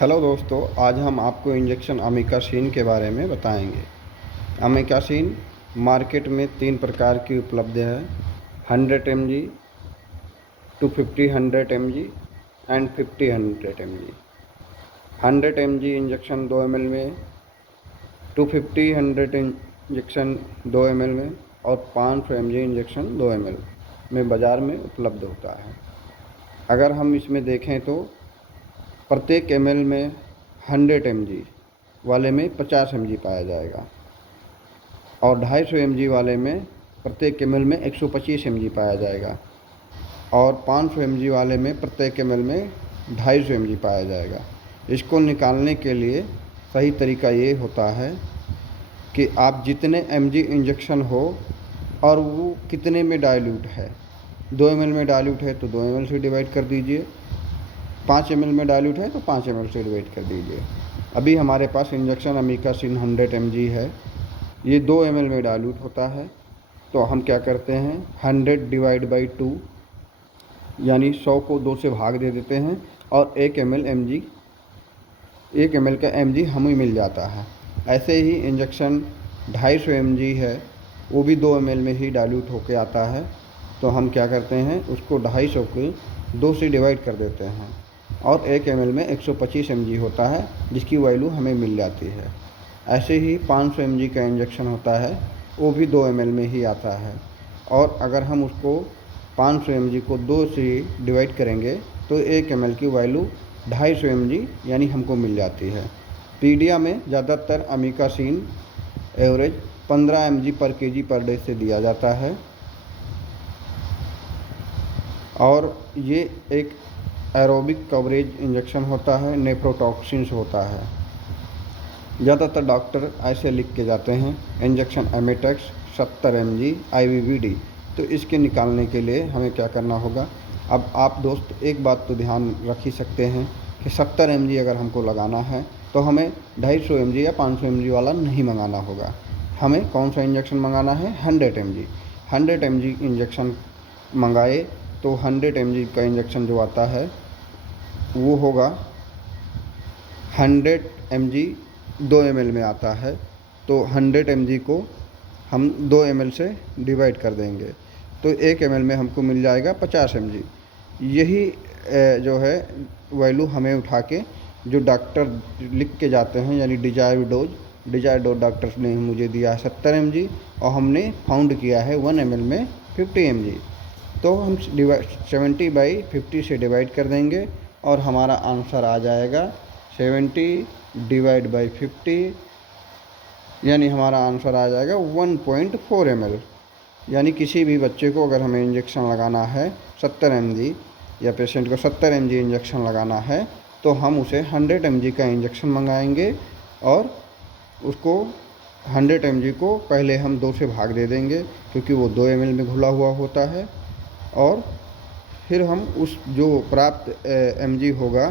Hello दोस्तों, आज हम आपको इंजेक्शन अमीकासिन के बारे में बताएंगे। अमीकासिन मार्केट में 3 प्रकार की उपलब्ध है: 100 mg, 250 100 mg and 50 100 mg। 100 mg injection 2 ml में, 250 100 इंजेक्शन 2 ml में और 500 mg इंजेक्शन 2 ml में बाज़ार में उपलब्ध होता है। अगर हम इसमें देखें तो प्रत्येक ml में 100 mg वाले में 50 mg पाया जाएगा और 250 mg वाले में प्रत्येक ml में 125 mg पाया जाएगा और 500 mg वाले में प्रत्येक ml में 250 mg पाया जाएगा। इसको निकालने के लिए सही तरीका ये होता है कि आप जितने mg इंजेक्शन हो और वो कितने में डाइल्यूट है। 2 ml में डाइल्यूट है तो 2 ml से डिवाइड कर दीजिए, 5 ml में डाइल्यूट है तो 5 ml से डिवाइड कर दीजिए। अभी हमारे पास इंजेक्शन अमीकासिन 100 mg है, ये 2 ml में डाइल्यूट होता है। तो हम क्या करते हैं, 100 डिवाइड बाई 2 यानी 100 को 2 से भाग दे देते हैं और 1 ml का mg हमें मिल जाता है। ऐसे ही इंजेक्शन 250 mg है, वो भी 2 ml में ही डाइल्यूट होके आता है। तो हम क्या करते हैं, उसको 250 को 2 से डिवाइड कर देते हैं और 1 ml में 125 mg होता है, जिसकी वैल्यू हमें मिल जाती है। ऐसे ही 500 mg का इंजेक्शन होता है, वो भी 2 ml में ही आता है और अगर हम उसको 500 mg को 2 से डिवाइड करेंगे तो 1 ml की वैल्यू 250 mg यानी हमको मिल जाती है। पीडिया में ज़्यादातर अमीकासिन एवरेज 15 mg पर kg पर डे से दिया जाता है और ये एक एरोबिक कवरेज इंजेक्शन होता है, नेफ्रोटॉक्सिन्स होता है। ज़्यादातर डॉक्टर ऐसे लिख के जाते हैं इंजेक्शन एमिटेक्स 70 mg IVVD। तो इसके निकालने के लिए हमें क्या करना होगा। अब आप दोस्त एक बात तो ध्यान रख ही सकते हैं कि 70 mg अगर हमको लगाना है तो हमें 250 mg या 500 mg वाला नहीं मंगाना होगा। हमें कौन सा इंजेक्शन मंगाना है, 100 mg। 100 mg इंजेक्शन मंगाए तो 100 mg का इंजेक्शन जो आता है वो होगा 100 mg 2 ml में आता है। तो 100 mg को हम 2 ml से डिवाइड कर देंगे तो 1 ml में हमको मिल जाएगा 50 mg। यही जो है वैल्यू हमें उठा के जो डॉक्टर लिख के जाते हैं यानी डिजायर्ड डोज डॉक्टर ने मुझे दिया है 70 mg और हमने फाउंड किया है 1 ml में 50 mg। तो हम 70/50 से डिवाइड कर देंगे और हमारा आंसर आ जाएगा 70 डिवाइड बाई 50 यानी हमारा आंसर आ जाएगा 1.4 ml। यानी किसी भी बच्चे को अगर हमें इंजेक्शन लगाना है 70 mg या पेशेंट को 70 mg इंजेक्शन लगाना है तो हम उसे 100 mg का इंजेक्शन मंगाएंगे और उसको 100 mg को पहले हम 2 से भाग दे देंगे क्योंकि वो 2 ml में घुला हुआ होता है और फिर हम उस जो प्राप्त mg होगा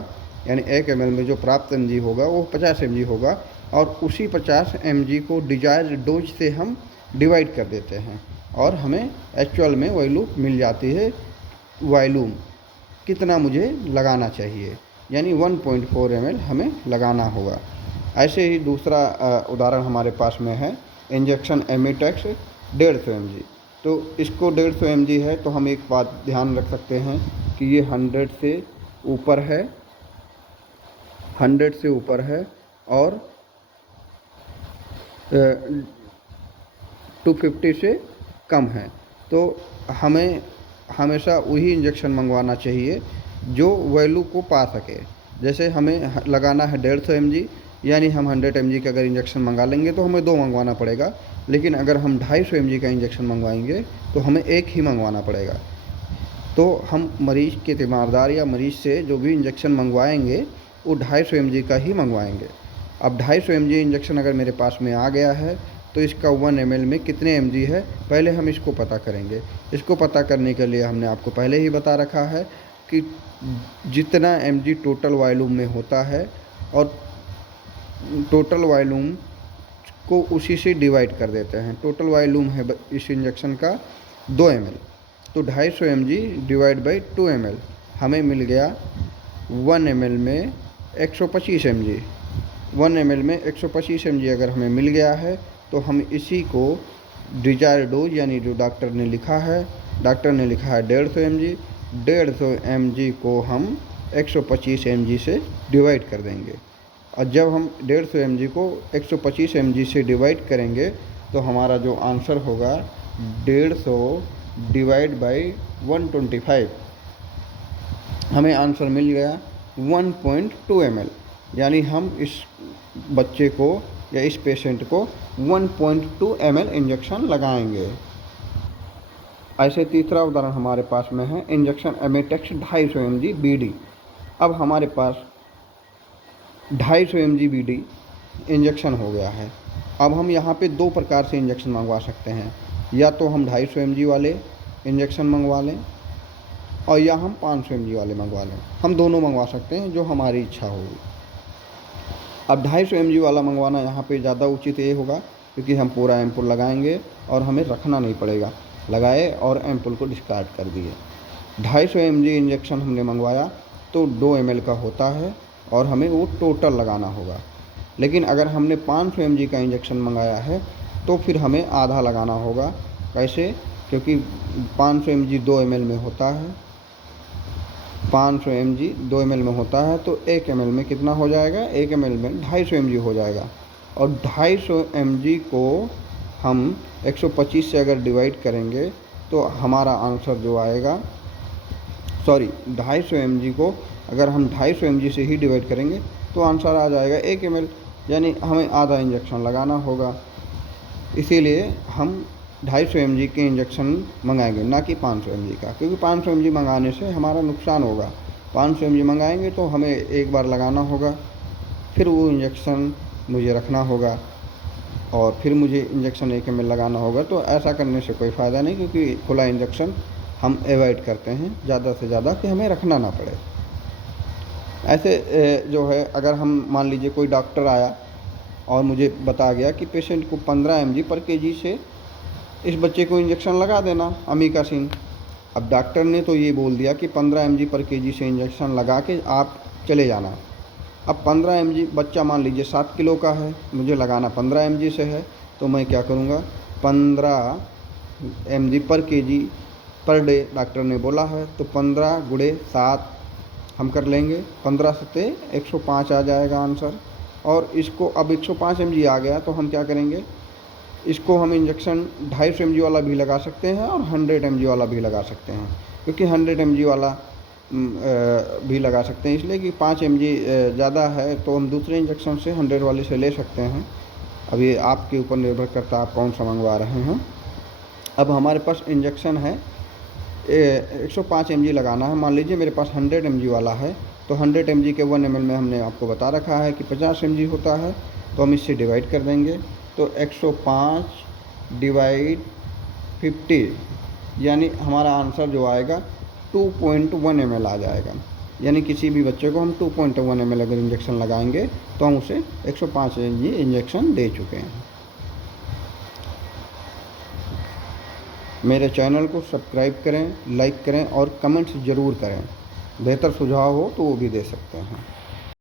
यानी 1 ml में जो प्राप्त mg होगा वो 50 mg होगा और उसी 50 mg को डिजायर्ड डोज से हम डिवाइड कर देते हैं और हमें एक्चुअल में वैल्यू मिल जाती है। वॉल्यूम कितना मुझे लगाना चाहिए यानी 1.4 ml हमें लगाना होगा। ऐसे ही दूसरा उदाहरण हमारे पास में है इंजेक्शन एमिटेक्स 150 mg। तो इसको 150 mg है तो हम एक बात ध्यान रख सकते हैं कि ये 100 से ऊपर है, 100 से ऊपर है और 250 से कम है। तो हमें हमेशा वही इंजेक्शन मंगवाना चाहिए जो वैल्यू को पा सके। जैसे हमें लगाना है 150 mg यानी हम 100 mg का अगर इंजेक्शन मंगा लेंगे तो हमें 2 मंगवाना पड़ेगा, लेकिन अगर हम 250 mg का इंजेक्शन मंगवाएंगे तो हमें 1 ही मंगवाना पड़ेगा। तो हम मरीज़ के तीमारदार या मरीज़ से जो भी इंजेक्शन मंगवाएंगे वो 250 mg का ही मंगवाएंगे। अब 250 mg इंजेक्शन अगर मेरे पास में आ गया है तो इसका 1 ml में कितने mg है पहले हम इसको पता करेंगे। इसको पता करने के लिए हमने आपको पहले ही बता रखा है कि जितना mg टोटल वॉल्यूम में होता है और टोटल वॉल्यूम को उसी से डिवाइड कर देते हैं। टोटल वॉल्यूम है इस इंजेक्शन का 2 ml, तो 250 mg डिवाइड बाई 2 ml हमें मिल गया 1 ml में 125 mg, 1 ml में 125 mg अगर हमें मिल गया है तो हम इसी को डिजायर्ड डोज यानी जो डॉक्टर ने लिखा है 150 mg, 150 mg को हम 125 mg से डिवाइड कर देंगे। और जब हम 150 mg को 125 mg से डिवाइड करेंगे तो हमारा जो आंसर होगा 150 डिवाइड बाई 125, हमें आंसर मिल गया 1.2 ml। यानी हम इस बच्चे को या इस पेशेंट को 1.2 ml इंजेक्शन लगाएंगे। ऐसे तीसरा उदाहरण हमारे पास में है इंजेक्शन एमेटेक्स 250 mg BD। अब हमारे पास 250 mg BD इंजेक्शन हो गया है। अब हम यहाँ पे दो प्रकार से इंजेक्शन मंगवा सकते हैं, या तो हम 250 mg वाले इंजेक्शन मंगवा लें और या हम 500 mg वाले मंगवा लें। हम दोनों मंगवा सकते हैं, जो हमारी इच्छा होगी। अब 250 mg वाला मंगवाना यहाँ पे ज़्यादा उचित ये होगा क्योंकि हम पूरा एम्पुल लगाएंगे और हमें रखना नहीं पड़ेगा, लगाए और एम्पुल को डिस्कार्ड कर दिए। 250 mg इंजेक्शन हमने मंगवाया तो 2 ml का होता है और हमें वो टोटल लगाना होगा। लेकिन अगर हमने 500 mg का इंजेक्शन मंगाया है तो फिर हमें आधा लगाना होगा। कैसे? क्योंकि 500 mg 2 ml में होता है, 500 mg 2 ml में होता है तो 1 ml में कितना हो जाएगा? 1 ml में 250 mg हो जाएगा। और 250 mg को हम 125 से अगर डिवाइड करेंगे तो हमारा आंसर जो आएगा, 250 mg को अगर हम 250 mg से ही डिवाइड करेंगे तो आंसर आ जाएगा 1 ml, यानी हमें आधा इंजेक्शन लगाना होगा। इसीलिए हम 250 mg के इंजेक्शन मंगाएंगे, ना कि 500 mg का, क्योंकि 500 mg मंगाने से हमारा नुकसान होगा। 500 mg मंगाएंगे तो हमें एक बार लगाना होगा, फिर वो इंजेक्शन मुझे रखना होगा और फिर मुझे इंजेक्शन 1 ml लगाना होगा। तो ऐसा करने से कोई फ़ायदा नहीं, क्योंकि खुला इंजेक्शन हम अवॉइड करते हैं ज़्यादा से ज़्यादा कि हमें रखना ना पड़े। ऐसे जो है, अगर हम मान लीजिए कोई डॉक्टर आया और मुझे बता गया कि पेशेंट को 15 mg पर kg से इस बच्चे को इंजेक्शन लगा देना अमीकासिन। अब डॉक्टर ने तो ये बोल दिया कि 15 mg पर kg से इंजेक्शन लगा के आप चले जाना। अब 15 mg बच्चा मान लीजिए 7 किलो का है, मुझे लगाना 15 mg से है, तो मैं क्या करूँगा? 15 mg पर kg पर डे डॉक्टर ने बोला है, तो 15 गुणे 7 हम कर लेंगे। 15 से 105 आ जाएगा आंसर। और इसको अब 105 mg आ गया तो हम क्या करेंगे? इसको हम इंजेक्शन 250 mg वाला भी लगा सकते हैं और 100 mg वाला भी लगा सकते हैं, क्योंकि 100 mg वाला भी लगा सकते हैं इसलिए कि 5 mg ज़्यादा है, तो हम दूसरे इंजेक्शन से 100 वाले से ले सकते हैं। अब ये आपके ऊपर निर्भर करता है आप कौन सा मंगवा रहे हैं। अब हमारे पास इंजेक्शन है 105 mg लगाना है। मान लीजिए मेरे पास 100 mg वाला है, तो 100 mg के 1 ml में हमने आपको बता रखा है कि 50 mg होता है, तो हम इससे डिवाइड कर देंगे। तो 105 डिवाइड 50, यानी हमारा आंसर जो आएगा 2.1 ml आ जाएगा। यानी किसी भी बच्चे को हम 2.1 ml अगर इंजेक्शन लगाएंगे तो हम उसे 105 mg इंजेक्शन दे चुके हैं। मेरे चैनल को सब्सक्राइब करें, लाइक करें और कमेंट्स ज़रूर करें। बेहतर सुझाव हो तो वो भी दे सकते हैं।